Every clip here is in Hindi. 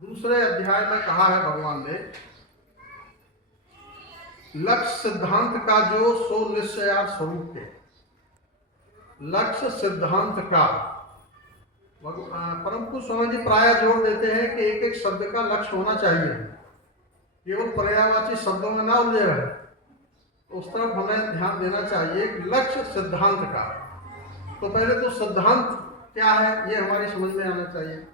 दूसरे अध्याय में कहा है भगवान ने, लक्ष्य सिद्धांत का जो सो निश्चया स्वरूप के। लक्ष्य सिद्धांत का परम पूज्य स्वामी जी प्राय जोर देते हैं कि एक एक शब्द का लक्ष्य होना चाहिए, केवल पर्यायवाची शब्दों में ना उलझे रहे। उस तरफ हमें ध्यान देना चाहिए कि लक्ष्य सिद्धांत का। तो पहले तो सिद्धांत क्या है ये हमारी समझ में आना चाहिए।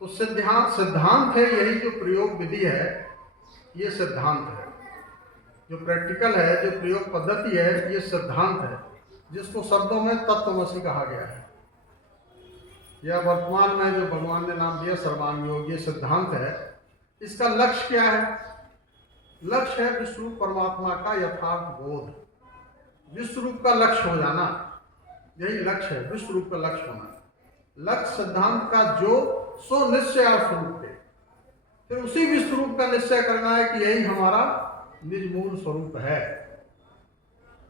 तो सिद्धांत है, यही जो प्रयोग विधि है ये सिद्धांत है। जो प्रैक्टिकल है, जो प्रयोग पद्धति है, ये सिद्धांत है, जिसको शब्दों में तत्वमसि कहा गया है। यह वर्तमान में जो भगवान ने नाम दिया सर्वांग योग, ये सिद्धांत है। इसका लक्ष्य क्या है? लक्ष्य है विश्वरूप परमात्मा का यथार्थ बोध। विश्वरूप का लक्ष्य हो जाना, यही लक्ष्य है, विश्वरूप का लक्ष्य होना। लक्ष्य सिद्धांत का जो सो निश्चय स्वरूप है, फिर उसी विश्वरूप का निश्चय करना है कि यही हमारा निज मूल स्वरूप है।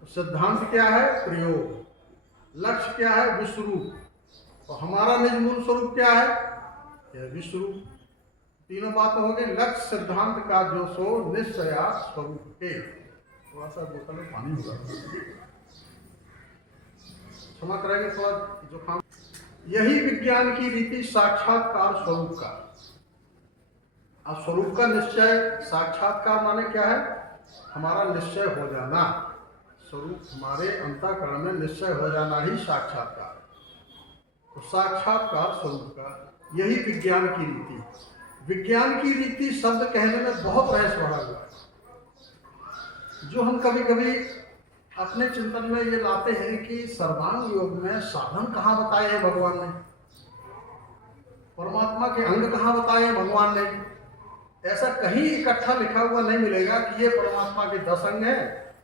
तो सिद्धांत क्या है? प्रयोग। लक्ष्य क्या है? विश्वरूप। तो हमारा निज मूल स्वरूप क्या है? यह विश्वरूप। तीनों बातें हो गई। लक्ष्य सिद्धांत का जो सो निश्चया स्वरूप के। थोड़ा सा बोतल में पानी होगा, क्षमा करेंगे, थोड़ा जुकाम। यही विज्ञान की रीति साक्षात्कार स्वरूप का। अब स्वरूप का निश्चय, साक्षात्कार माने क्या है? हमारा निश्चय हो जाना। स्वरूप हमारे अंतःकरण में निश्चय हो जाना ही साक्षात्कार। तो साक्षात्कार स्वरूप का, यही विज्ञान की रीति। विज्ञान की रीति शब्द कहने में बहुत रहस्य भरा हुआ है। जो हम कभी कभी अपने चिंतन में ये लाते हैं कि सर्वांग योग में साधन कहाँ बताए हैं भगवान ने, परमात्मा के अंग कहाँ बताए हैं भगवान ने। ऐसा कहीं इकट्ठा लिखा हुआ नहीं मिलेगा कि ये परमात्मा के 10 अंग हैं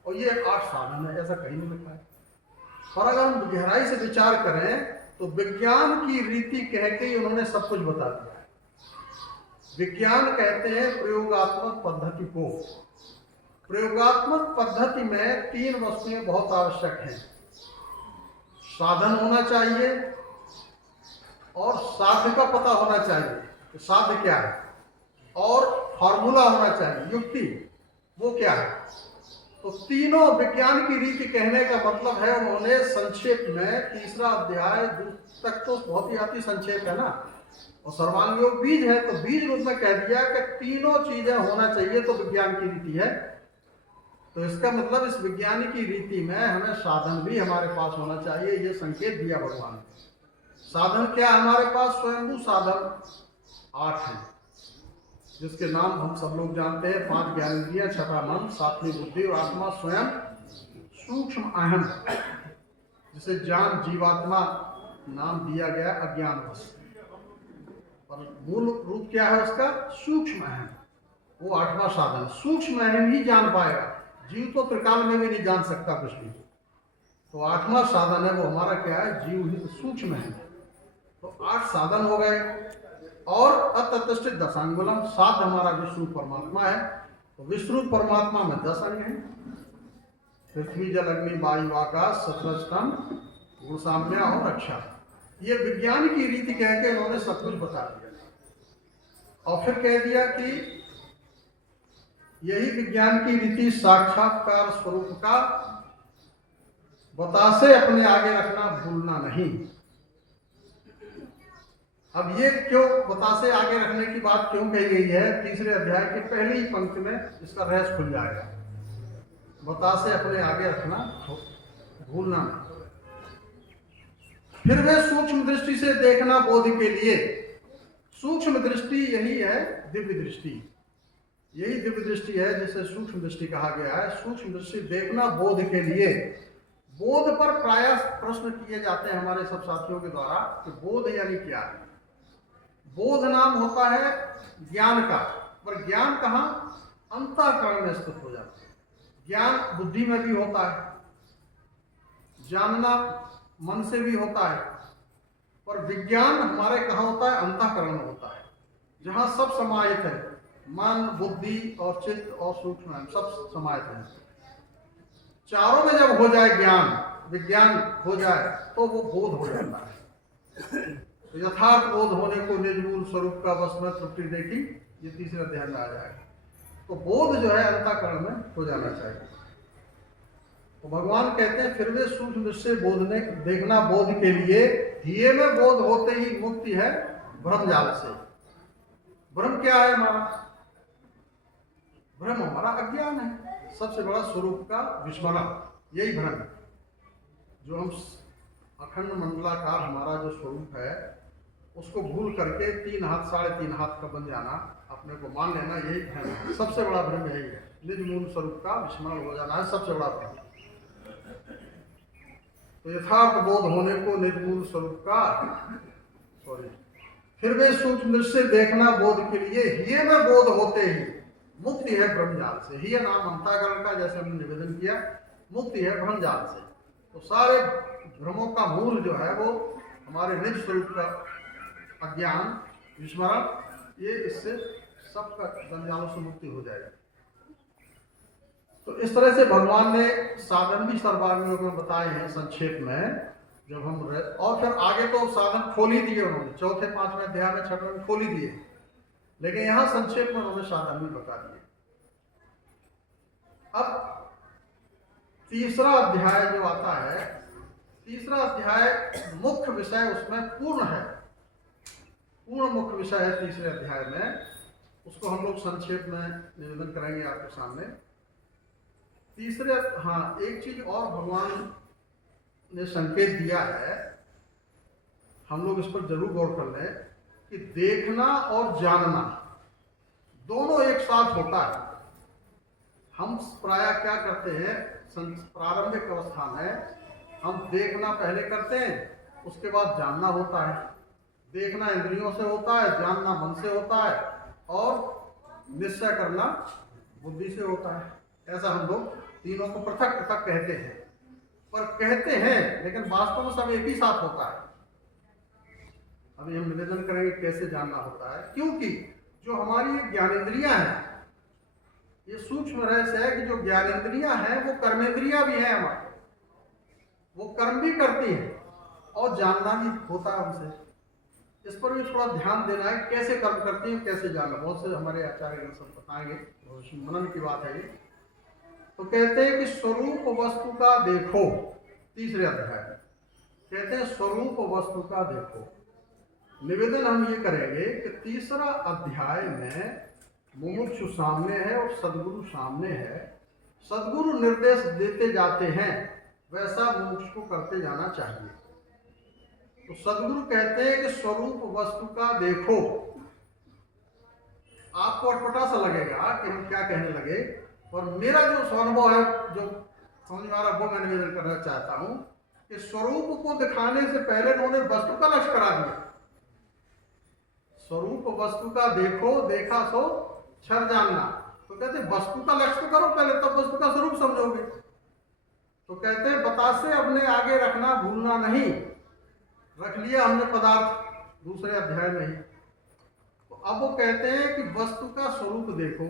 और ये 8 साधन है, ऐसा कहीं नहीं लिखा है। और अगर हम गहराई से विचार करें तो विज्ञान की रीति कह के उन्होंने सब कुछ बता दिया है। विज्ञान कहते हैं प्रयोगात्मक पद्धति को। प्रयोगात्मक पद्धति में 3 वस्तुएं बहुत आवश्यक हैं। साधन होना चाहिए और साध्य का पता होना चाहिए कि साध्य क्या है, और फॉर्मूला होना चाहिए, युक्ति, वो क्या है। तो तीनों विज्ञान की रीति कहने का मतलब है, उन्होंने संक्षेप में 3रा अध्याय तक तो बहुत ही अति संक्षेप है ना, और सर्वांग योग बीज है तो बीज रूप में कह दिया कि तीनों चीजें होना चाहिए तो विज्ञान की रीति है। तो इसका मतलब इस विज्ञान की रीति में हमें साधन भी हमारे पास होना चाहिए, ये संकेत दिया भगवान ने। साधन क्या हमारे पास? स्वयंभू साधन 8 हैं, जिसके नाम हम सब लोग जानते हैं। 5 ज्ञानेंद्रियां, 6वां मन, 7वीं बुद्धि और आत्मा स्वयं सूक्ष्म अहम, जिसे ज्ञान जीवात्मा नाम दिया गया अज्ञानवश। पर मूल रूप क्या है उसका? सूक्ष्म अहम। वो 8वां साधन। सूक्ष्म अहम ही जान पाएगा, जीव तो त्रिकाल में भी नहीं जान सकता कुछ भी। तो 8वां साधन है वो हमारा क्या है? जीव ही सूक्ष्म है। तो 8 साधन हो गए और अततिष्ठित 10 अंगुलम। 7 हमारा विश्वरूप परमात्मा है। तो विश्वरूप परमात्मा में 10 अंग हैं। पृथ्वी जल अग्नि वायु आकाश, 17 स्तंभ, गुण साम्य और अक्षर। ये विज्ञान की रीति कह के उन्होंने सब कुछ बता दिया और फिर कह दिया कि यही विज्ञान की रीति साक्षात्कार स्वरूप का बतासे अपने आगे रखना भूलना नहीं। अब ये क्यों बतासे आगे रखने की बात क्यों कही गई है? 3रे अध्याय की पहली ही पंक्ति में इसका रहस्य खुल जाएगा। बतासे अपने आगे रखना भूलना नहीं। फिर वे सूक्ष्म दृष्टि से देखना बोध के लिए। सूक्ष्म दृष्टि यही है दिव्य दृष्टि। यही दिव्य दृष्टि है जिसे सूक्ष्म दृष्टि कहा गया है। सूक्ष्म दृष्टि देखना बोध के लिए। बोध पर प्रायः प्रश्न किए जाते हैं हमारे सब साथियों के द्वारा कि बोध यानी क्या है। बोध नाम होता है ज्ञान का, पर ज्ञान कहाँ? अंतःकरण में स्थित हो जाता है। ज्ञान बुद्धि में भी होता है, जानना मन से भी होता है, पर विज्ञान हमारे कहाँ होता है? अंतःकरण में होता है, जहाँ सब समाहित है। मन, बुद्धि और चित्त और सूक्ष्म सब समाहित है। चारों में जब हो जाए ज्ञान, विज्ञान हो जाए तो वो बोध हो जाता है। तो यथार्थ बोध होने को निज मूल स्वरूप का बस में त्रुटि देखी, ये तीसरे अध्याय में आ जाएगा। तो बोध जो है अंतःकरण में हो जाना चाहिए। तो भगवान कहते हैं फिर वे सूक्ष्म दृष्टि बोधने देखना बोध के लिए हिये में बोध होते ही मुक्ति है भ्रम जाल से। भ्रम क्या है हमारा? भ्रम हमारा अज्ञान है, सबसे बड़ा स्वरूप का विस्मरण, यही भ्रम है। जो हम अखंड मंडलाकार हमारा जो स्वरूप है उसको भूल करके 3 हाथ 3.5 हाथ का बन जाना, अपने को मान लेना, यही भ्रम है। सबसे बड़ा भ्रम यही है, निज मूल स्वरूप का विस्मरण हो जाना है सबसे बड़ा भ्रम। तो यथार्थ बोध होने को निज मूल स्वरूप का फिर वे सूक्ष्म दृष्टि देखना बोध के लिए हिये में बोध होते ही मुक्ति है ब्रह्मजाल से। हिय नाम अंतःकरण का, जैसे हमने निवेदन किया, मुक्ति है ब्रह्मजाल से। तो सारे भ्रमों का मूल जो है वो हमारे निज स्वरूप का अज्ञान विस्मरण, ये इससे सबका जंजालों से मुक्ति हो जाएगी। तो इस तरह से भगवान ने साधन भी सर्वांगियों में बताए हैं संक्षेप में। जब हम और फिर आगे तो साधन खोल ही दिए उन्होंने, 4, 5वें अध्याय में 6वें में खोल ही दिए, लेकिन यहाँ संक्षेप में उन्होंने साधन भी बता दिए। अब तीसरा अध्याय जो आता है, तीसरा अध्याय मुख्य विषय उसमें पूर्ण है, पूर्ण मुख्य विषय है तीसरे अध्याय में। उसको हम लोग संक्षेप में निवेदन करेंगे आपके सामने। तीसरे, हाँ, एक चीज और भगवान ने संकेत दिया है, हम लोग इस पर जरूर गौर कर लें कि देखना और जानना दोनों एक साथ होता है। हम प्रायः क्या करते हैं, प्रारंभिक अवस्था में हम देखना पहले करते हैं, उसके बाद जानना होता है। देखना इंद्रियों से होता है, जानना मन से होता है, और निश्चय करना बुद्धि से होता है। ऐसा हम लोग तीनों को पृथक पृथक कहते हैं, पर कहते हैं लेकिन वास्तव में सब एक ही साथ होता है। अभी हम निवेदन करेंगे कैसे जानना होता है, क्योंकि जो हमारी ये ज्ञानेंद्रियां हैं, ये सूक्ष्म रहस्य है कि जो ज्ञानेंद्रियां हैं वो कर्मेंद्रियां भी हैं हमारे, वो कर्म भी करती हैं और जानना भी होता है उनसे। इस पर भी थोड़ा ध्यान देना है, कैसे कर्म करती हैं, कैसे जानना। बहुत से हमारे आचार्य सब बताएंगे, मनन की बात है ये। तो कहते हैं कि स्वरूप वस्तु का देखो, तीसरे अध्याय कहते हैं स्वरूप वस्तु का देखो। निवेदन हम ये करेंगे कि तीसरा अध्याय में मुमुक्षु सामने है और सद्गुरु सामने है। सद्गुरु निर्देश देते जाते हैं, वैसा मुमुक्षु को करते जाना चाहिए। तो सद्गुरु कहते हैं कि स्वरूप वस्तु का देखो। आपको अटपटा सा लगेगा कि हम क्या कहने लगे, और मेरा जो अनुभव है, जो समझ में आ रहा, वो मैं निवेदन करना चाहता हूं कि स्वरूप को दिखाने से पहले उन्होंने वस्तु का लक्ष्य करा दिया। स्वरूप वस्तु का देखो, देखा सो क्षर जानना। तो कहते वस्तु का लक्ष्य करो पहले, तब वस्तु का स्वरूप समझोगे। तो कहते बतासे अपने आगे रखना भूलना नहीं। रख लिया हमने पदार्थ दूसरे अध्याय में ही। तो अब वो कहते हैं कि वस्तु का स्वरूप देखो।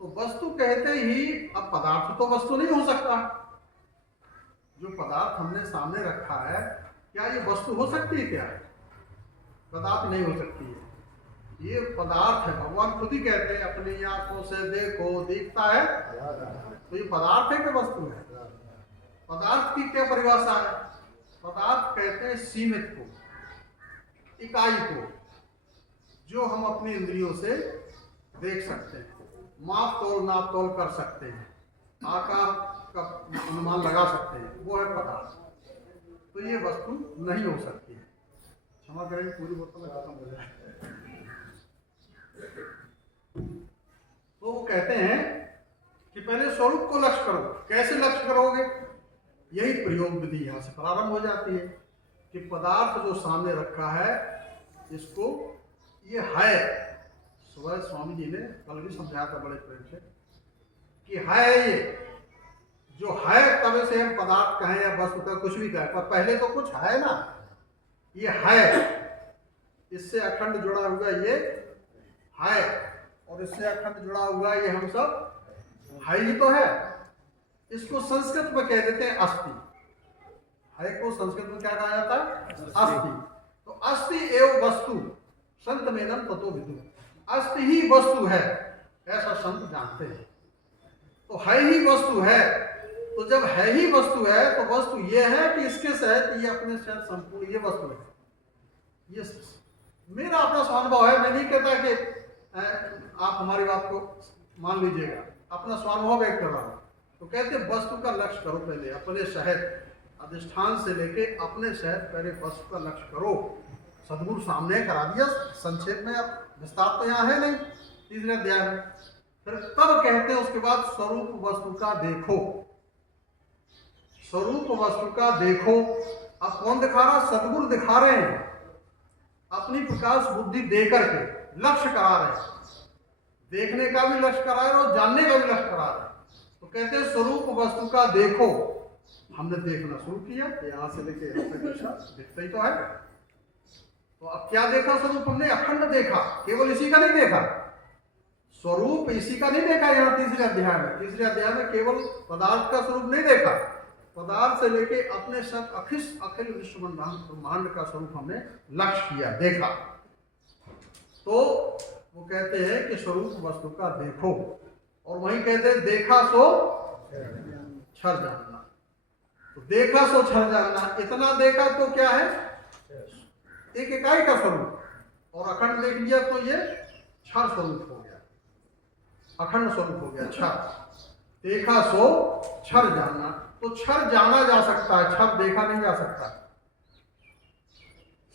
तो वस्तु कहते ही, अब पदार्थ तो वस्तु नहीं हो सकता। जो पदार्थ हमने सामने रखा है, क्या ये वस्तु हो सकती है? क्या पदार्थ नहीं हो सकती है, ये पदार्थ है। भगवान खुद ही कहते हैं अपनी आंखों से देखो, दिखता है। तो ये पदार्थ है कि वस्तु है? पदार्थ की क्या परिभाषा है? पदार्थ कहते हैं सीमित को, इकाई को, जो हम अपनी इंद्रियों से देख सकते हैं, माप तोल नाप तोल कर सकते हैं, आकार का अनुमान लगा सकते हैं, वो है पदार्थ। तो ये वस्तु नहीं हो सकती है। क्षमा करेंगे, पूरी बोतल खत्म हो जाए। तो वो कहते हैं कि पहले स्वरूप को लक्ष्य करो। कैसे लक्ष्य करोगे? यही प्रयोग विधि यहाँ से प्रारंभ हो जाती है कि पदार्थ जो सामने रखा है, इसको ये है। सुबह स्वामी जी ने कल भी समझाया था बड़े प्रेम से कि है ये जो है, तब से हम पदार्थ कहें या वस्तु का कुछ भी कहें, पर पहले तो कुछ है ना। ये है, इससे अखंड जुड़ा हुआ ये है, और इससे अखंड जुड़ा हुआ ये हम सब है ही तो है। इसको संस्कृत में कह देते हैं अस्थि। है को संस्कृत में क्या कहा जाता है? अस्थि। तो अस्ति एव वस्तु संत मेनम ततो विदु, अस्ति ही वस्तु है ऐसा संत जानते हैं। तो है ही वस्तु है, तो जब है ही वस्तु है तो वस्तु ये है कि इसके सहित ये अपने सहित संपूर्ण ये वस्तु है। ये मेरा अपना स्वानुभव है, मैं नहीं कहता कि आप हमारी बात को मान लीजिएगा, अपना स्वानुभव व्यक्त कर रहा हूं। तो कहते वस्तु का लक्ष्य करो, पहले अपने सहित अधिष्ठान से लेके अपने सहित पहले वस्तु का लक्ष्य करो। सदगुरु सामने करा दिया संक्षेप में, अब विस्तार तो यहाँ है नहीं तीसरे अध्याय में। फिर तब कहते हैं उसके बाद स्वरूप वस्तु का देखो, स्वरूप वस्तु का देखो। अब कौन दिखा रहा? सदगुरु दिखा रहे हैं, अपनी प्रकाश बुद्धि दे करके लक्ष्य करा रहे हैं, देखने का भी लक्ष्य करा रहे हैं और जानने का भी लक्ष्य करा रहे हैं। तो कहते हैं स्वरूप वस्तु का देखो। हमने देखना शुरू किया, यहां से लेके यहां तक ऐसा दिखता ही तो है। तो अब क्या देखा स्वरूप? हमने अखंड देखा, केवल इसी का नहीं देखा, स्वरूप इसी का नहीं देखा। यहाँ तीसरे अध्याय में, तीसरे अध्याय में केवल पदार्थ का स्वरूप नहीं देखा, पदार्थ से लेके अपने सब अखिल विश्व ब्रह्मांड का स्वरूप हमने लक्ष्य किया, देखा। तो वो कहते हैं कि स्वरूप वस्तु का देखो, और वहीं कहते हैं देखा सो क्षर जानना। तो देखा सो क्षर जानना, इतना देखा तो क्या है? एक इकाई का स्वरूप, और अखंड देख लिया तो ये क्षर स्वरूप हो गया, अखंड स्वरूप हो गया क्षर। देखा सो क्षर जानना, तो क्षर जाना जा सकता है, क्षर देखा नहीं जा सकता।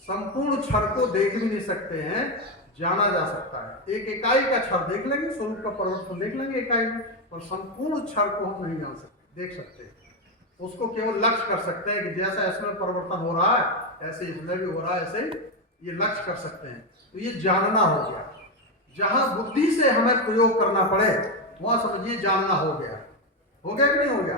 संपूर्ण क्षर को देख भी नहीं सकते हैं, जाना जा सकता है। एक इकाई का क्षर देख लेंगे, स्वरूप का परिवर्तन देख लेंगे इकाई में, और संपूर्ण क्षर को हम नहीं जान सकते, देख सकते। उसको केवल लक्ष्य कर सकते हैं कि जैसा इसमें परिवर्तन हो रहा है ऐसे इसमें भी हो रहा है, ऐसे ये लक्ष्य कर सकते हैं। तो ये जानना हो गया। जहां बुद्धि से हमें प्रयोग करना पड़े वहां समझिए जानना हो गया। हो गया कि नहीं हो गया?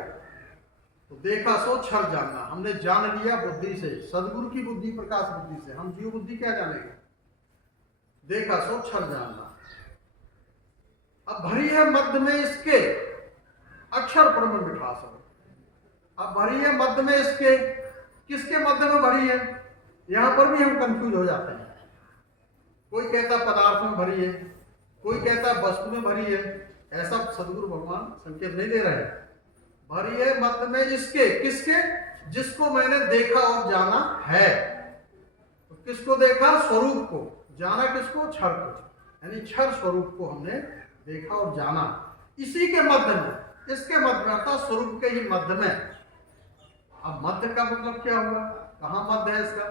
तो देखा सो क्षर जानना, हमने जान लिया बुद्धि से, सदगुरु की बुद्धि, प्रकाश बुद्धि से। हम जीव बुद्धि क्या जानेंगे? देखा सो क्षर जानना। अब भरी है मध्य में इसके अक्षर ब्रह्म मिठास। अब भरी है मध्य में इसके, किसके मध्य में भरी है? यहां पर भी हम कंफ्यूज हो जाते हैं। कोई कहता पदार्थ में भरी है, कोई कहता वस्तु में भरी है। ऐसा सदगुरु भगवान संकेत नहीं दे रहे हैं। भरी है मध्य में इसके, किसके? जिसको मैंने देखा और जाना है। तो किसको देखा? स्वरूप को। जाना किसको? क्षर को, यानी क्षर स्वरूप को हमने देखा और जाना। इसी के मध्य में, इसके मध्य में, अर्थात स्वरूप के ही मध्य में। अब मध्य का मतलब क्या हुआ? कहाँ मध्य है इसका?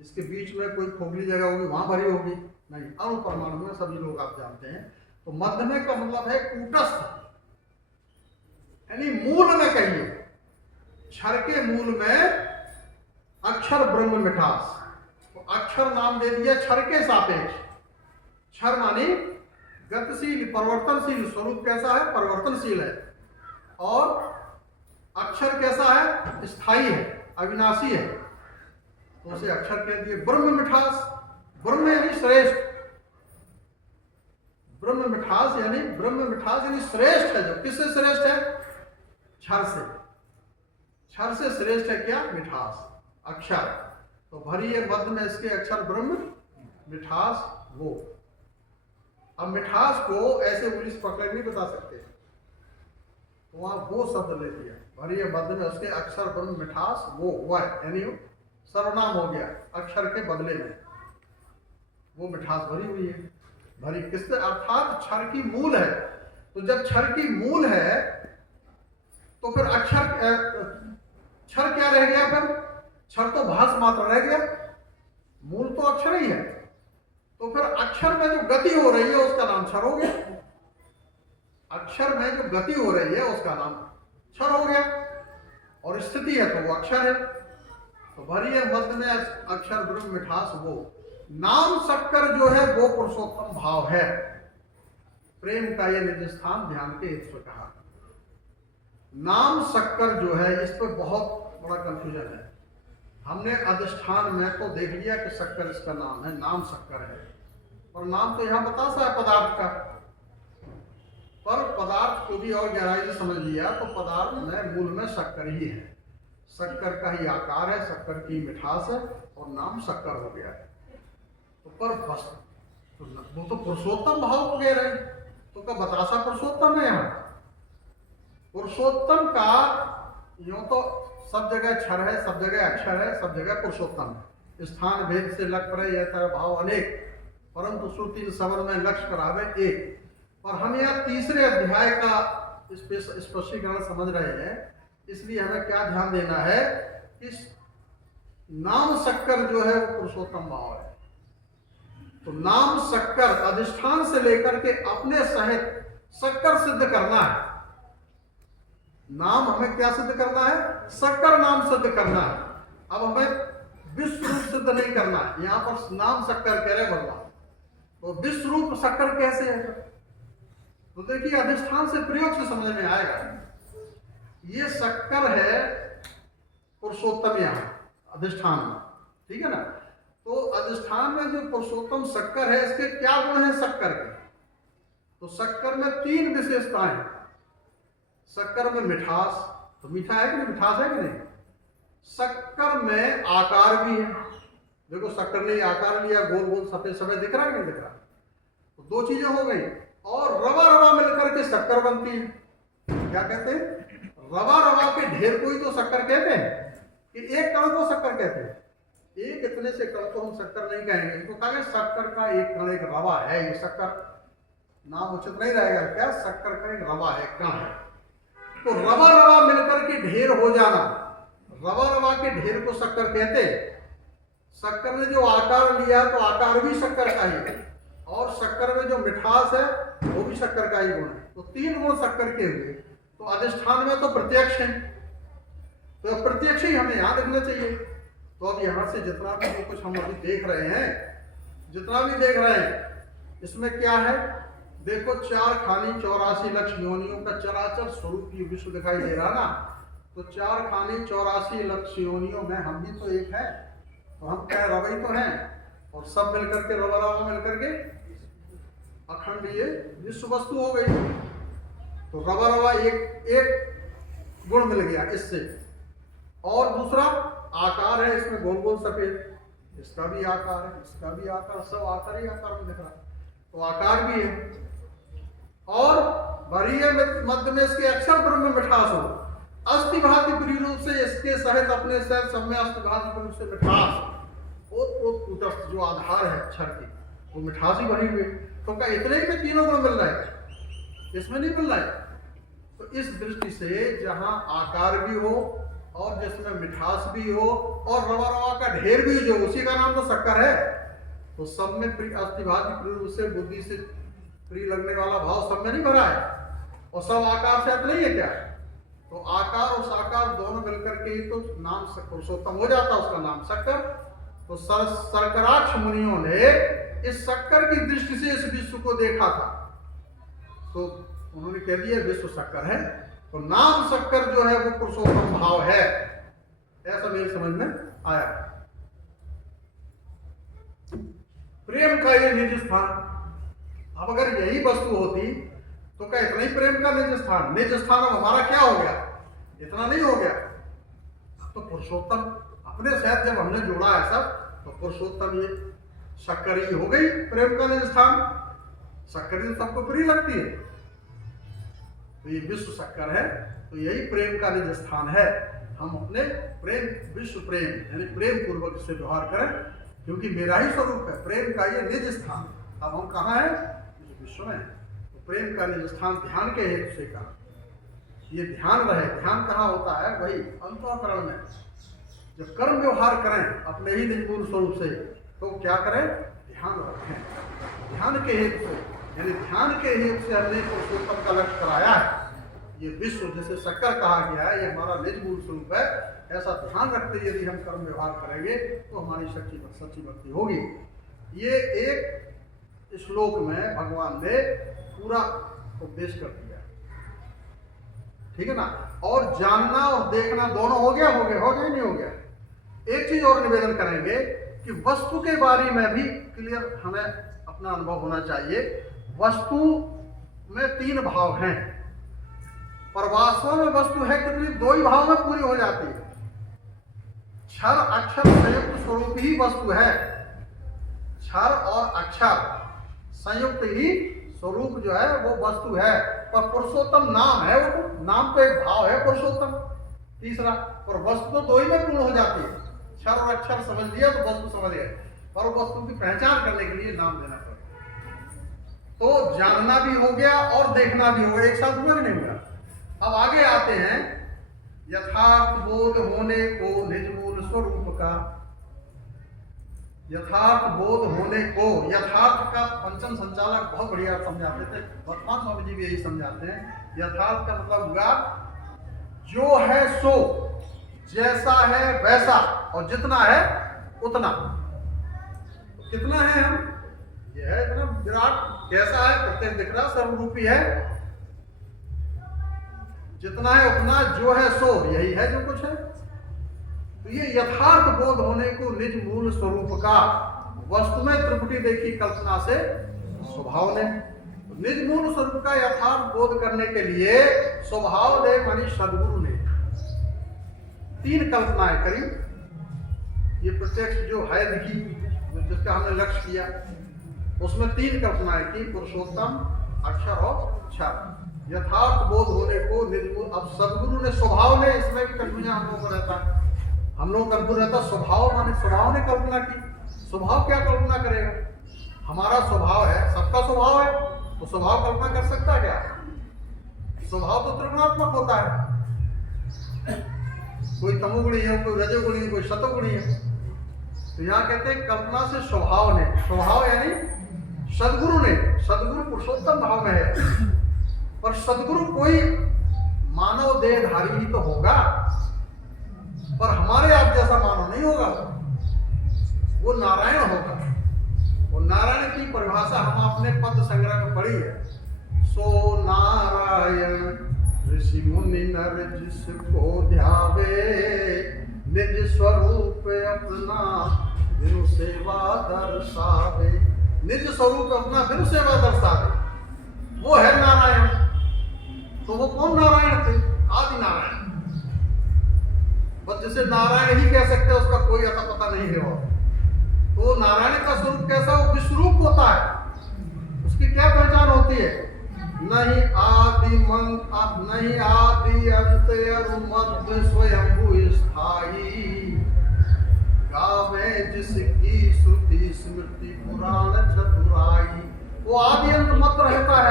इसके बीच में कोई खोखली जगह होगी, वहां भरी होगी? नहीं, अणु परमाणु में सभी लोग आप जानते हैं। तो मध्य में का मतलब है कूटस्थ, यानी मूल में कहिए, क्षर के मूल में अक्षर ब्रह्म मिठास। तो अक्षर नाम दे दिया क्षर के सापेक्ष। क्षर मानी गतिशील, परिवर्तनशील। स्वरूप कैसा है? परिवर्तनशील है। और अक्षर कैसा है? स्थायी है, अविनाशी है। तो उसे अक्षर कह दिए। ब्रह्म मिठास, ब्रह्म यानी श्रेष्ठ, ब्रह्म मिठास यानी, ब्रह्म मिठास यानी श्रेष्ठ है। जो किससे श्रेष्ठ है? क्षर से। क्षर से श्रेष्ठ है क्या? मिठास, अक्षर। तो भरी है मध्य में इसके अक्षर ब्रह्म मिठास वो। अब मिठास को ऐसे पुलिस पकड़ नहीं बता सकते, तो वहां वो शब्द ले दिया। भरी है मध्य में उसके अक्षर ब्रह्म मिठास वो, वह यानी सर्वनाम हो गया। अक्षर के बदले में वो मिठास भरी हुई है। भरी किससे? अर्थात क्षर की मूल है। तो जब क्षर की मूल है तो फिर अक्षर, क्षर क्या रह गया? फिर क्षर तो भास मात्र रह गया, मूल तो अक्षर ही है। तो फिर अक्षर में जो गति हो रही है उसका नाम क्षर हो गया। अक्षर में जो गति हो रही है उसका नाम क्षर हो गया, और स्थिति है तो वो अक्षर है। तो भरी है मध्य में अक्षर ब्रह्म मिठास वो। नाम शक्कर जो है वो पुरुषोत्तम भाव है। प्रेम का ये निज स्थान ध्यान के हित से कहा। नाम शक्कर जो है, इस पर बहुत बड़ा कंफ्यूजन है। हमने अधिष्ठान में तो देख लिया कि शक्कर इसका नाम है, नाम शक्कर है, और नाम तो यहाँ बतासा है पदार्थ का। पर पदार्थ को भी और गहराई से समझ लिया तो पदार्थ में मूल में शक्कर ही है। शक्कर का ही आकार है, शक्कर की मिठास है, और नाम शक्कर हो गया। तो पर बस तो वो तो पुरुषोत्तम भाव को कह रहे हैं, तो क्या बतासा पुरुषोत्तम है यहाँ? पुरुषोत्तम का यूं तो सब जगह क्षर है, सब जगह अक्षर है, सब जगह पुरुषोत्तम है। स्थान भेद से लग पड़े यह तरह भाव अनेक, परंतु श्रुति समर में लक्ष्य करावे एक। पर हम यहाँ तीसरे अध्याय का स्पष्टीकरण समझ रहे हैं, इसलिए हमें क्या ध्यान देना है कि नाम शक्कर जो है वो पुरुषोत्तम भाव है। तो नाम शक्कर अधिष्ठान से लेकर के अपने सहित शक्कर सिद्ध करना है। नाम हमें क्या सिद्ध करना है? शक्कर नाम सिद्ध करना है। अब हमें विश्व रूप सिद्ध नहीं करना है। यहाँ पर नाम शक्कर कह रहे भगवान, तो विश्व रूप शक्कर कैसे है? तो देखिए अधिष्ठान से प्रयोग से समझ में आएगा। ये शक्कर है पुरुषोत्तम यहाँ अधिष्ठान में, ठीक है ना। तो अधिष्ठान में जो पुरुषोत्तम शक्कर है, इसके क्या गुण है शक्कर के? तो शक्कर में तीन विशेषताएं हैं। शक्कर में मिठास, तो मीठा है कि नहीं, मिठास है कि नहीं। शक्कर में आकार भी है, देखो शक्कर ने आकार लिया, गोल गोल सफेद सफेद दिख रहा है कि नहीं दिख रहा। तो दो चीजें हो गई। और रवा रवा मिलकर के शक्कर बनती है। क्या कहते हैं? रवा रवा के ढेर को ही तो शक्कर कहते हैं, कि एक कण को शक्कर कहते हैं। एक इतने से कण को हम शक्कर नहीं कहेंगे, इनको कहेंगे शक्कर का एक कण, एक रवा है। ये शक्कर नाम उचित नहीं रहेगा, क्या शक्कर का एक रवा है, कण है। तो रवा रवा मिलकर के ढेर हो जाना, रवा रवा के ढेर को शक्कर कहते हैं। शक्कर ने जो आकार लिया तो आकार भी शक्कर का ही है, और शक्कर में जो मिठास है वो भी शक्कर का ही गुण है। तो तीन गुण शक्कर के हुए। तो अधिष्ठान में तो प्रत्यक्ष है, तो प्रत्यक्ष ही हमें याद रखना चाहिए। तो अब यहाँ से जितना भी जो कुछ हम अभी देख रहे हैं, जितना भी देख रहे हैं, इसमें क्या है? देखो 4 खानी 84 लक्ष योनियों का चराचर स्वरूप की विश्व दिखाई दे रहा ना। तो 4 खानी 84 लक्ष योनियों में हम भी तो एक है, तो हम क्या रवई तो हैं, और सब मिलकर के रवा रवा मिलकर के अखंड ये विश्व वस्तु हो गई। तो रवा रवा एक गुण मिल गया इससे। और दूसरा आकार है, इसमें गोल गोल सफेद, इसका भी आकार है, इसका भी आकार, सब आकार ही आकार में दिख रहा, तो आकार भी है। और वरीय मध्य में इसके अक्षर ब्रह्म मिठास हो, अस्थि भांति प्रिय रूप से इसके सहित अपने सहित सब में अस्थि भांति रूप से मिठास, कूटस्थ जो आधार है अक्षर की, वो मिठास ही भरी हुई। तो क्या इतने ही में तीनों गुण मिल रहे हैं? इसमें नहीं मिल रहा है। तो इस दृष्टि से जहां आकार भी हो और जिसमें मिठास भी हो और रवा रवा का ढेर भी जो, उसी का नाम तो शक्कर है। तो सब में अस्थिभाति प्रिय रूप से बुद्धि से प्रिय लगने वाला भाव सब में नहीं भरा है, और सब आकार से नहीं है क्या? तो आकार और साकार दोनों मिलकर के ही तो नाम पुरुषोत्तम हो जाता, उसका नाम शक्कर। तो शर्कराक्ष मुनियों ने इस शक्कर की दृष्टि से इस विश्व को देखा था, तो उन्होंने कह दिया विश्व शक्कर है। तो नाम शक्कर जो है वो पुरुषोत्तम भाव है, ऐसा मेरी समझ में आया। प्रेम का ये निज स्थान। अब अगर यही वस्तु होती तो क्या इतना ही प्रेम का निज स्थान? निज स्थान अब हमारा क्या हो गया? इतना नहीं हो गया। तो पुरुषोत्तम अपने साथ जब हमने जोड़ा है सब, तो पुरुषोत्तम ये शक्कर ही हो गई प्रेम का निज स्थान। शक्कर ही सबको प्रिय लगती है, तो ये विश्व शक्कर है, तो यही प्रेम का निज स्थान है। हम अपने प्रेम, विश्व प्रेम यानी प्रेम पूर्वक से व्यवहार करें, क्योंकि मेरा ही स्वरूप है प्रेम का ये निज स्थान। अब हम कहाँ हैं? विश्व में। तो प्रेम का निज स्थान ध्यान के हेतु से कहा, ये ध्यान रहे। ध्यान कहाँ होता है? वही अंतःकरण में। जब कर्म व्यवहार करें अपने ही निजगुण स्वरूप से, तो क्या करें? ध्यान रखें। ध्यान के हेतु से, यानी ध्यान के हेतु से हमने पुरुषोत्तम का लक्ष्य कराया है। ये विश्व जैसे शक्कर कहा गया है, ये हमारा निज मूल स्वरूप है। ऐसा ध्यान रखते यदि हम कर्म व्यवहार करेंगे तो हमारी सच्ची भक्ति होगी। ये एक श्लोक में भगवान ने पूरा उपदेश कर दिया, ठीक है ना। और जानना और देखना दोनों हो गया नहीं हो गया। एक चीज और निवेदन करेंगे कि वस्तु के बारे में भी क्लियर हमें अपना अनुभव होना चाहिए। वस्तु में 3 भाव हैं, पर वास्तव में वस्तु है कितनी? 2 ही भाव में पूरी हो जाती है। क्षर अक्षर संयुक्त स्वरूप ही वस्तु है। क्षर और अक्षर संयुक्त ही स्वरूप जो है वो वस्तु है। पर पुरुषोत्तम नाम है, वो नाम तो एक भाव है पुरुषोत्तम। तीसरा, और वस्तु तो दो ही में पूर्ण हो जाती है। क्षर और अक्षर समझ लिया तो वस्तु समझ गए, पर वस्तु की पहचान करने के लिए नाम देना पड़ेगा। तो जानना भी हो गया और देखना भी हो गया, एक साथ हुआ कि नहीं हुआ। अब आगे आते हैं, यथार्थ बोध होने को निज मूल स्वरूप का। यथार्थ बोध होने को, यथार्थ का पंचम संचालक बहुत बढ़िया समझाते थे, वर्तमान स्वामी जी भी यही समझाते हैं। यथार्थ का मतलब हुआ जो है सो, जैसा है वैसा, और जितना है उतना। तो कितना है हम, यह है इतना विराट, कैसा है प्रत्येक दिख रहा, सर्वरूपी है, जितना है उतना, जो है सो, यही है जो कुछ है। तो ये यथार्थ बोध होने को निज मूल स्वरूप का, वस्तु में त्रिपुटी देखी कल्पना से स्वभाव ने। निज मूल स्वरूप का यथार्थ बोध करने के लिए स्वभाव ने मानी सदगुरु ने तीन कल्पनाएं करी। ये प्रत्यक्ष जो है दिखी, जिसका हमने लक्ष्य किया, उसमें तीन कल्पनाएं की, पुरुषोत्तम, अक्षर और क्षर। यथार्थ बोध होने को निज मूल, अब सदगुरु ने, स्वभाव ने, इसमें भी कन्फ्यूजन हम लोगों को रहता है, हम लोग कल्पना रहता स्वभाव माने स्वभाव ने कल्पना की। स्वभाव क्या कल्पना करेगा, हमारा स्वभाव है, सबका स्वभाव है, तो स्वभाव कल्पना कर सकता है क्या। स्वभाव तो त्रिगुणात्मक होता है, कोई तमोगुणी है, कोई रजोगुणी है, कोई शतोगुणी है। तो यहाँ कहते हैं कल्पना से स्वभाव ने, स्वभाव यानी सदगुरु ने, सदगुरु पुरुषोत्तम भाव में है। पर सदगुरु कोई मानव देहधारी ही तो होगा, पर हमारे आप जैसा मानव नहीं होगा, वो नारायण होगा। वो नारायण की परिभाषा हम अपने पद संग्रह में पढ़ी है, सो नारायण ऋषि मुनि नर जिसको ध्यावे, निज स्वरूप अपना बिनु सेवा दर्शावे। निज स्वरूप अपना बिनु सेवा दर्शावे, वो है नारायण। तो वो कौन नारायण थे, आदि नारायण। बस जिसे नारायण ही कह सकते हैं, उसका कोई अता पता नहीं है। वो तो नारायण का स्वरूप कैसा, वो विश्वरूप होता है। उसकी क्या पहचान होती है, नहीं आदि नहीं आदि अंत अरुमध्य स्वयंभू स्थायी, गावे जिसकी श्रुति स्मृति पुराण चतुराई। वो आदि अंत मत रहता है,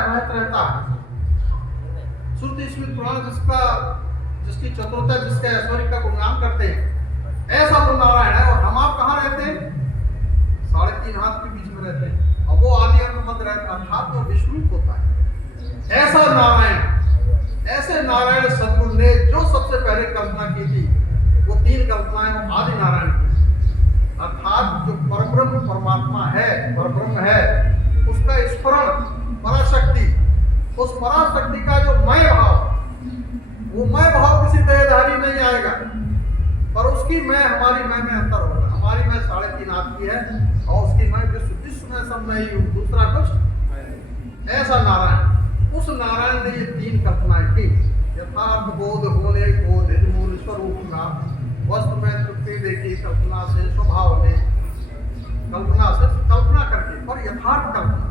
श्रुति स्मृति पुराण जिसकी चतुरता, जिसके ऐश्वर्य का गुणगान करते हैं, ऐसा वो नारायण है। और हम आप कहाँ रहते हैं, 3.5 हाथ के बीच में रहते हैं, और वो आदि अंत मत रहता, अर्थात वो विश्वरूप होता है। ऐसा नारायण, ऐसे नारायण सदगुरु ने जो सबसे पहले कल्पना की थी, वो तीन कल्पनाएं आदि नारायण की। अर्थात जो परब्रह्म परमात्मा है, परब्रह्म है, उसका स्फुरण पराशक्ति, उस पराशक्ति का जो मय भाव, वो मय भाव किसी देहधारी नहीं आएगा, पर उसकी मैं, हमारी मैं में अंतर होगा। हमारी मैं 3.5 हाथ की है, और उसकी मैं विश्व में सब मैं ही हूँ, दूसरा कुछ। ऐसा नारायण, उस नारायण ने ये तीन कल्पनाएं की। यथार्थ बोध होने को निज मूल स्वरूप का, वस्तु में त्रुटि देखी कल्पना से, स्वभाव ने कल्पना से, कल्पना करके, पर यथार्थ कल्पना,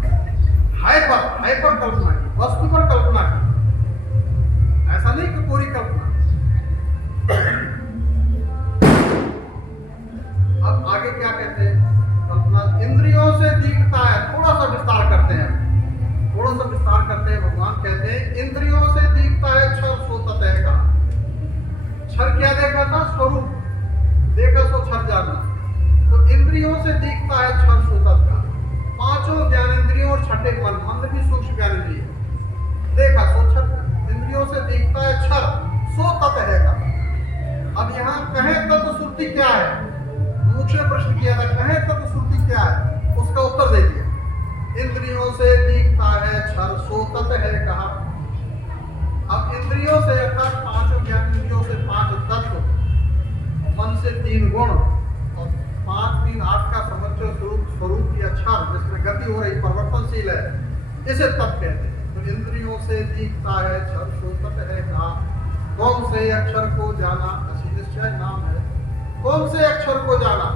हाइपर कल्पना की, वस्तु पर कल्पना की, ऐसा नहीं कि पूरी कल्पना। अब आगे क्या कहते हैं, कल्पना इंद्रियों से दिखता है। थोड़ा सा विस्तार करते हैं, भगवान कहते हैं इंद्रियों से दिखता है क्षर सो ततः का। क्षर क्या देखा था, स्वरूप देखा सो क्षर जानना। तो इंद्रियों से दिखता है क्षर सो ततः का। 5 ज्ञानेंद्रियों और 6ठे मन भी सूक्ष्म ज्ञानेंद्रिय देखा सो क्षर। इंद्रियों से दिखता है क्षर सो ततः का। अब यहाँ कहे तत्व श्रुति क्या है, मुझसे प्रश्न किया था, कहे तत्व श्रुति क्या है, उसका उत्तर दे दिया। इंद्रियों से दिखता है क्षर सो ततः है कहा। अब इंद्रियों से अर्थात 5 ज्ञानेंद्रियों से 5 तत्व, मन से 3 गुण, और 5, 3, 8 का समग्र स्वरूप की अक्षर, जिसमें गति हो रही, परिवर्तनशील है, इसे तत्व कहते हैं। तो इंद्रियों से दिखता है क्षर सो ततः है कहा। कौन से अक्षर को जाना, असी निश्चय नाम है। कौन से अक्षर को जाना?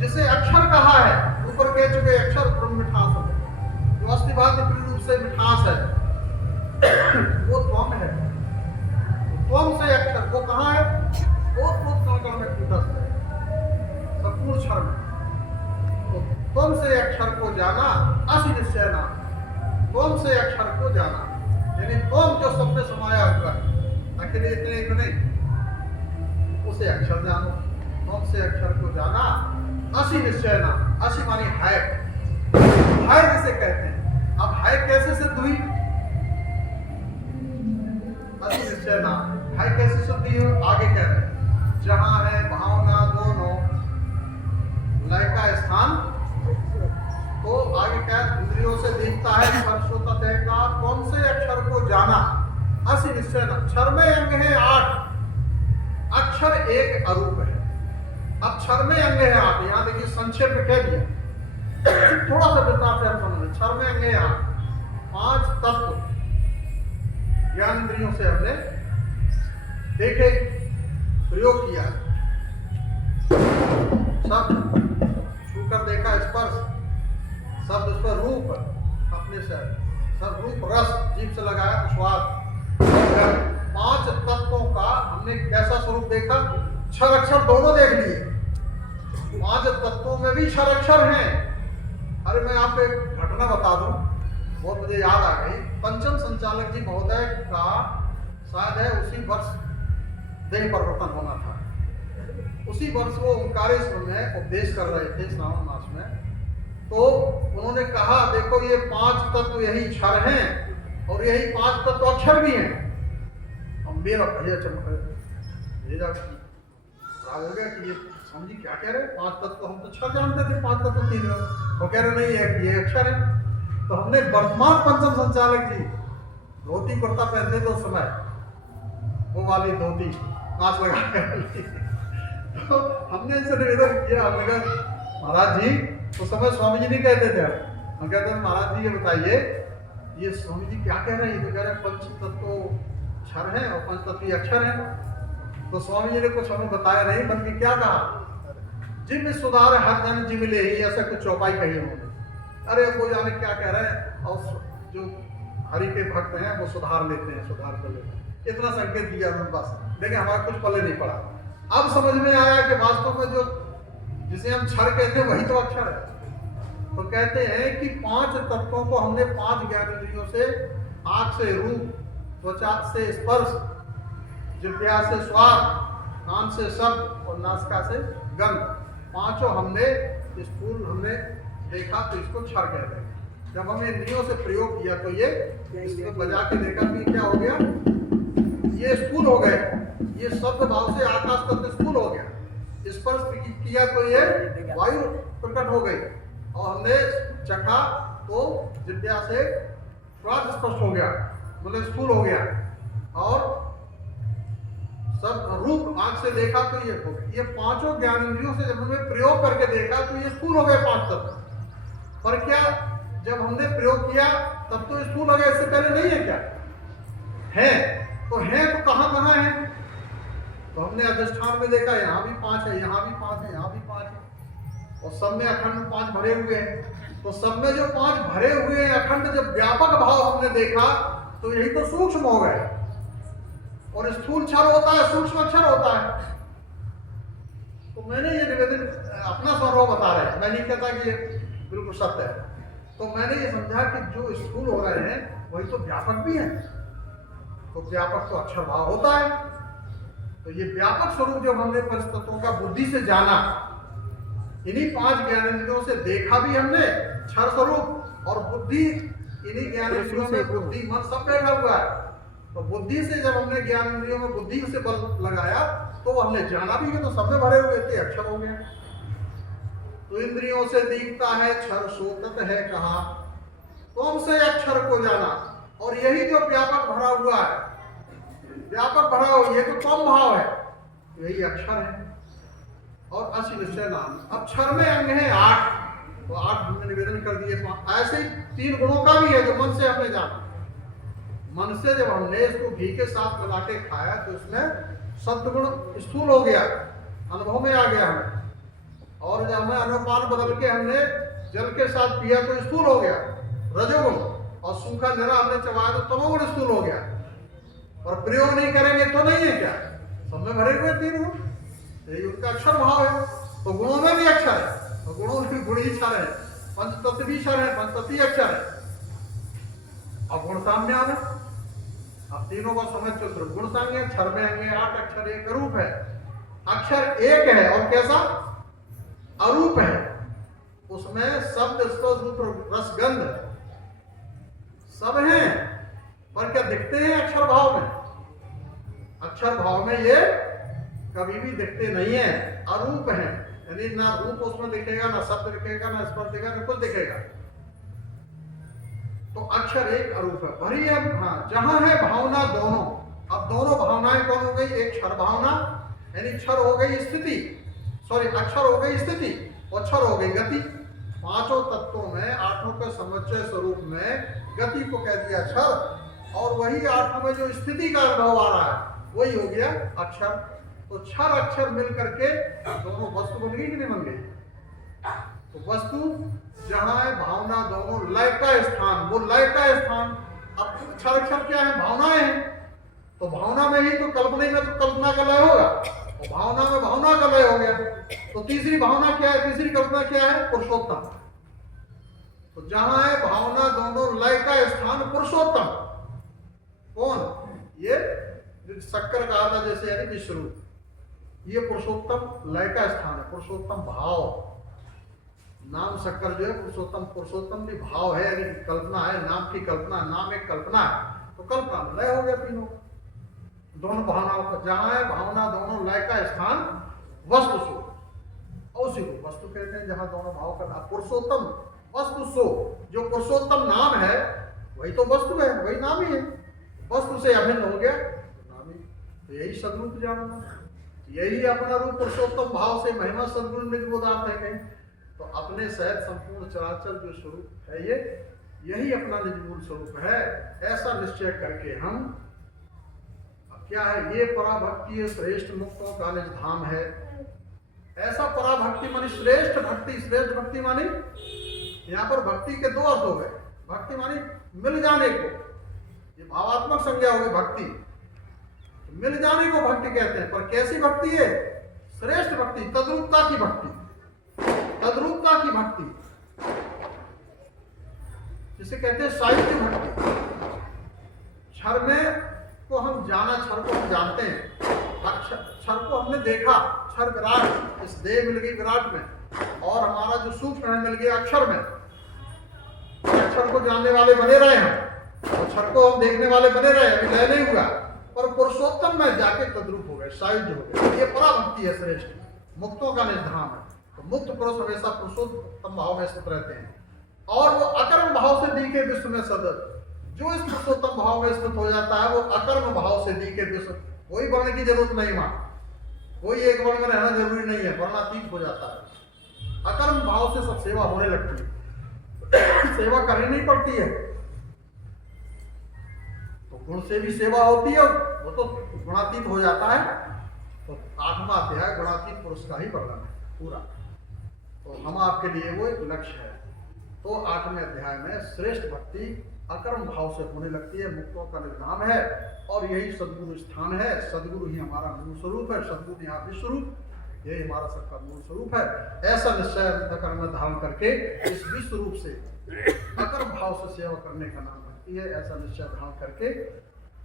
जिसे अक्षर कहा है, ऊपर कह चुके अक्षर ब्रह्म मिठास है, जो अस्तिभात रूप से मिठास है, वो त्वम है। त्वम से अक्षर वो कहाँ है? वो में कूटस्थ है, संपूर्ण क्षर में। तो त्वम से अक्षर को जाना असी निश्चय नाम। त्वम से अक्षर को जाना यानी त्वम जो सब में समाया हुआ है, अकेले इतने एक नहीं, उसे अक्षर जानो। त्वम से अक्षर को जाना असी निश्चय नाम। असी मानी है, है जिसे कहते हैं। अब है कैसे सिद्ध हुई? असी निश्चय नाम है कैसे सिद्ध हुई? आगे कह रहे हैं, जहां है भावना दोनों लय का स्थान। तो आगे क्या? इंद्रियों से दिखता है स्पर्शों तक का। कौन से अक्षर को जाना? असी निश्चय नाम। अक्षर में अंग है 8, अक्षर एक अरूप है। अक्षर में अंग है 8। यहाँ देखिए संक्षेप में कह दिया, थोड़ा सा विस्तार से हम समझें। अक्षर में अंग है 8, 5 तत्व ज्ञान इंद्रियों से हमने देखे, प्रयोग किया। शब्द छूकर देखा, स्पर्श, शब्द उस पर रूप अपने से, सब रूप रस जीभ से लगाया तो स्वाद। 5 तत्वों का हमने कैसा स्वरूप देखा? 6 अक्षर दोनों देख लिए। 5 तत्वों में भी 6 अक्षर हैं। अरे मैं आपको एक घटना बता दूं, बहुत मुझे याद आ गई। पंचम संचालक जी महोदय का शायद है उसी वर्ष देह परिवर्तन होना था। उसी वर्ष वो ओंकारेश्वर में उपदेश कर रहे थे श्रावण मास में। तो उन्होंने कहा, देखो ये 5 तत्व यही क्षर हैं और यही 5 तत्व अक्षर भी हैं। अब मेरा भैया चमक हो गया कि ये समझी क्या कह रहे हैं? 5 तत्व हम तो क्षर जानते थे, 5 तत्व 3 है। वो कह रहे नहीं है ये अक्षर है। तो हमने वर्तमान पंचम संचालक जी धोती कुर्ता पहनते थे उस समय, वो वाली धोती कांच लगा के। तो हमने इनसे निवेदन किया, हमने कहा महाराज जी, उस समय स्वामी जी नहीं कहते थे, हम कहते थे महाराज जी ये बताइए, ये स्वामी जी क्या कह रहे हैं? ये तो कह रहे हैं पंच तत्व क्षर है और 5 तत्व अक्षर है। तो स्वामी जी ने कुछ हमें बताया नहीं, बल्कि क्या कहा? जिम सुधार हर जन जिम ले ही, ऐसा कुछ चौपाई कही उन्होंने। अरे वो जाने क्या कह रहे हैं, और जो हरि के भक्त हैं वो सुधार लेते हैं, सुधार कर लेते हैं, इतना संकेत दिया उन्होंने बस। लेकिन हमारा कुछ पल्ले नहीं पड़ा। अब समझ में आया कि वास्तव में जो जिसे हम क्षर कहते हैं वही तो अक्षर है। तो कहते हैं कि 5 तत्वों को हमने 5 ज्ञानेंद्रियों से, आँख से रूप, त्वचा से स्पर्श, जिह्वा से स्वाद, कान से शब्द और नासिका से गंध, 5 हमने स्थूल हमने देखा तो इसको क्षर कहते हैं। जब हमने इंद्रियों से प्रयोग किया तो ये इसको बजा के देखा कि क्या हो गया? ये स्थूल हो गए। ये शब्द भाव से आकाश तत्व स्थूल हो गया। स्पर्श किया तो ये वायु प्रकट हो गई, और हमने चखा तो जिह्वा से स्वाद स्पष्ट हो गया, मतलब स्थूल हो गया। और सब रूप आंख से देखा तो ये हो गया। ये 5 ज्ञानेंद्रियों से जब हमने प्रयोग करके देखा तो ये स्थूल हो गए 5 तत्व। पर क्या जब हमने प्रयोग किया तब तो स्थूल हो गया, इससे पहले नहीं है क्या? है तो है, तो कहाँ कहाँ है? तो हमने अधिष्ठान में देखा, यहाँ भी 5 है, यहाँ भी 5 है, यहाँ भी 5 है, और सब में अखंड 5 भरे हुए हैं। तो सब में जो 5 भरे हुए हैं अखंड, जब व्यापक भाव हमने देखा तो यही तो सूक्ष्म हो गए। और स्थूल क्षर होता है, सूक्ष्म अक्षर होता है। तो मैंने ये निवेदन अपना स्वभाव बता रहे हैं, मैं नहीं कहता कि ये बिल्कुल सत्य है। तो मैंने ये समझा कि जो स्थूल हो रहे हैं वही तो व्यापक भी है। तो व्यापक तो अक्षर भाव होता है। तो ये व्यापक स्वरूप जब हमने पंच तत्वों का बुद्धि से जाना, इन्हीं 5 ज्ञानेंद्रियों से देखा भी हमने क्षर स्वरूप, और बुद्धि इन्हीं ज्ञानेंद्रियों में बुद्धि मन सब बैठा हुआ है। तो बुद्धि से जब हमने ज्ञानेंद्रियों में बुद्धि से बल लगाया तो हमने जाना भी है, तो सब में भरे हुए थे, अक्षर हो गए। तो इंद्रियों से दिखता है क्षर सोतत है कहा, तुम से अक्षर को जाना। और यही जो व्यापक भरा हुआ है, व्यापक भरा हुआ, ये तो तम भाव है, यही अक्षर है। और असी निश्चय नाम। अक्षर में अंग है 8, तो 8 हमने निवेदन कर दिए। ऐसे ही 3 गुणों का भी है जो मन से हमने जाना। मन से जब हमने इसको घी के साथ मिला के खाया तो इसमें सत्गुण स्थूल हो गया, अनुभव में आ गया हमें। और जब हमें अनुपान बदल के हमने जल के साथ पिया तो स्थूल हो गया रजोगुण, और सूखा निरा हमने चबाया तो तमोगुण स्थूल हो गया। और प्रयोग नहीं करेंगे तो नहीं है क्या, सब में भरे हुए तीन गुण, यही उनका अक्षर भाव है। तो गुणों में भी अक्षर है, तो गुणों में भी गुण ही क्षर है, पंचतत्व भी क्षर है, पंचतत्व अक्षर है। अब गुण साम्य आना, अब तीनों को समझ चुके। गुण साम्य क्षर में आएंगे 8 अक्षर, एक रूप है। अक्षर एक है और कैसा अरूप है, उसमें शब्द स्पर्श रूप रस गंध सब हैं, पर क्या दिखते हैं अक्षर भाव में? अक्षर भाव में ये कभी भी दिखते नहीं है, अरूप है। यानी ना रूप उसमें दिखेगा, ना शब्द दिखेगा, ना स्पर्श दिखेगा, ना कुछ दिखेगा। तो अक्षर एक अरूप है। भरी है, हाँ, जहां है भावना दोनों। अब दोनों भावनाएं कौन हो गई? एक क्षर भावना, यानी क्षर हो गई स्थिति, सॉरी अक्षर हो गई स्थिति और क्षर हो गई गति। पांचों तत्वों में आठों के समुच्चय स्वरूप में गति को कह दिया क्षर, और वही आठों में जो स्थिति का अनुभव आ रहा है वही हो गया अक्षर। तो क्षर अक्षर मिल करके दोनों वस्तु बन गई कि नहीं बन गई? तो वस्तु जहां है भावना दोनों लय का स्थान, वो लय का स्थान। अब क्षर अक्षर क्या है? भावनाएं हैं। तो भावना में ही तो कल्पना में तो कल्पना का लय होगा, और भावना में भावना का लय हो गया। तो तीसरी भावना क्या है? तीसरी कल्पना क्या है? पुरुषोत्तम। तो जहां है भावना दोनों लय का स्थान पुरुषोत्तम। कौन? ये शक्कर कहा था जैसे, यानी विश्वरूप, ये पुरुषोत्तम लय का स्थान है। पुरुषोत्तम भाव, नाम शक्कर जो है पुरुषोत्तम, पुरुषोत्तम भी भाव है, यानी कल्पना है, नाम की कल्पना, नाम एक कल्पना है। तो कल्पना लय हो गया तीनों दोनों भावनाओं का। जहां है भावना दोनों लय का स्थान वस्तु सो, और उसी को वस्तु कहते हैं जहां दोनों भाव का नाम। पुरुषोत्तम वस्तु सो, जो पुरुषोत्तम नाम है वही तो वस्तु है, वही नाम ही है। वस्तु से अभिन्न हो गया नाम ही। तो यही सदरूप जानना, यही अपना रूप पुरुषोत्तम भाव से महिमा सदगुण निज बोधार्थ है कहीं। तो अपने सहित संपूर्ण चराचर जो स्वरूप है ये, यही अपना निज मूल स्वरूप है। ऐसा निश्चय करके हम, क्या है ये पराभक्ति श्रेष्ठ मुक्तों का निज धाम है। ऐसा पराभक्ति मानी श्रेष्ठ भक्ति। श्रेष्ठ भक्ति मानी यहाँ पर भक्ति के दो अर्थ हो गए। भक्ति मानी मिल जाने को, ये भावात्मक संज्ञा हो गई भक्ति। मिल जाने को भक्ति कहते हैं। पर कैसी भक्ति है? श्रेष्ठ भक्ति, तद्रूपता की भक्ति, तद्रूपता की भक्ति, जिसे कहते हैं साहित्य भक्ति। क्षर में को हम जाना, क्षर को हम जानते हैं, क्षर को हमने देखा, क्षर विराट, इस देह मिल गई विराट में, और हमारा जो सूक्ष्म है मिल गया अक्षर में। अक्षर को जानने वाले बने रहे हैं, और क्षर को हम देखने वाले बने रहे, अभी लय नहीं हुआ। पर पुरुषोत्तम में जाके तद्रूप हो गए, सायुज्य हो गए। ये पराभक्ति है श्रेष्ठ, मुक्तों का निधान है। तो मुक्त पुरुष हमेशा पुरुषोत्तम भाव में स्थित रहते हैं, और वो अकर्म भाव से दी के विश्व में सदस्य। जो इस पुरुषोत्तम भाव में स्थित हो जाता है वो अकर्म भाव से दी के विश्व, कोई वर्ण की जरूरत नहीं, वहां कोई एक वर्ण में रहना जरूरी नहीं है, वर्णातीत हो जाता है। अकर्म भाव से सब सेवा होने लगती है, सेवा करनी नहीं पड़ती है। तो गुण से भी सेवा होती है, वो तो गुणातीत हो जाता है। तो 8वां अध्याय गुणातीत पुरुष का ही वर्णन है पूरा। तो हम आपके लिए वो एक लक्ष्य है। तो 8वें अध्याय में श्रेष्ठ भक्ति अकर्म भाव से होने लगती है, मुक्तों का निर्धाम है, और यही सदगुरु स्थान है। सदगुरु ही हमारा मूल स्वरूप है, सदगुरु यहाँ विश्वरूप, यही हमारा सबका मूल स्वरूप है। ऐसा निश्चय अंतःकरण में धारण करके इस विश्व रूप से अकर्म भाव से सेवा करने का नाम भक्ति है। ऐसा निश्चय धारण करके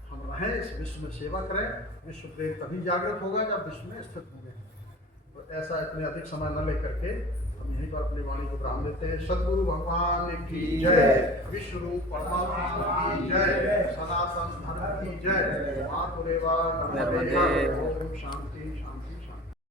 हम रहें, इस विश्व में सेवा करें। विश्व प्रेम तभी जागृत होगा जब विश्व में स्थित होंगे। तो ऐसा इतने अधिक समय न लेकर के हम यहीं पर अपनी वाणी को विराम देते हैं। सद्गुरु भगवान की जय, विश्व रूप परमात्मा की जय, सनातन धर्म की जय। मातुरेवा नमः। ओम शांति शांति।